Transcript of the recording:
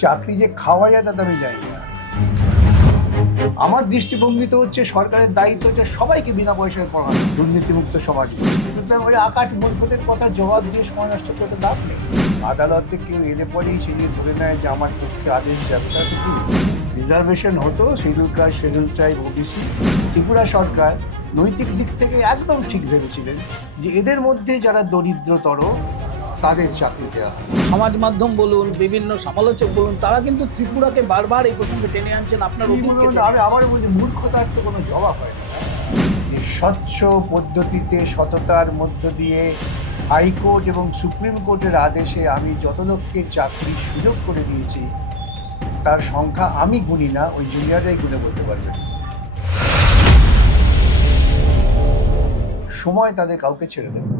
চাকরি যে খাওয়া যায় তাতে আমি জানি না। আমার দৃষ্টিভঙ্গিতে হচ্ছে সরকারের দায়িত্ব হচ্ছে সবাইকে বিনা পয়সায় পড়ানো, দুর্নীতিমুক্ত সমাজ। সুতরাং ওই আকাশ মূর্খদের কথা জবাব দিয়ে সময় নষ্ট করতে লাভ নেই। আদালতে কেউ এলে পরেই সেগুলো ধরে নেয় যে আমার পক্ষে আদেশ যাবে, তাতে কি রিজার্ভেশন হতো schedule caste, schedule tribe, OBC. Tripura সরকার নৈতিক দিক থেকে একদম ঠিক ভেবেছিলেন যে এদের মধ্যে যারা দরিদ্রতর তাদের চাকরি দেওয়া হয়। সমাজ মাধ্যম বলুন, বিভিন্ন সমালোচক বলুন, তারা কিন্তু ত্রিপুরাকে বারবার এই প্রসঙ্গে টেনে আনছেন। আপনার অতীতকে আমি আবার বলছি, মূর্খতার তো কোনো জবাব হয় না। যে স্বচ্ছ পদ্ধতিতে সততার মধ্য দিয়ে হাইকোর্ট এবং সুপ্রিম কোর্টের আদেশে আমি যত লোককে চাকরির সুযোগ করে দিয়েছি তার সংখ্যা আমি গুনি না, ওই জুনিয়ররাই গুনে বলতে পারবেন। সময় তাদের কাউকে ছেড়ে দেবে।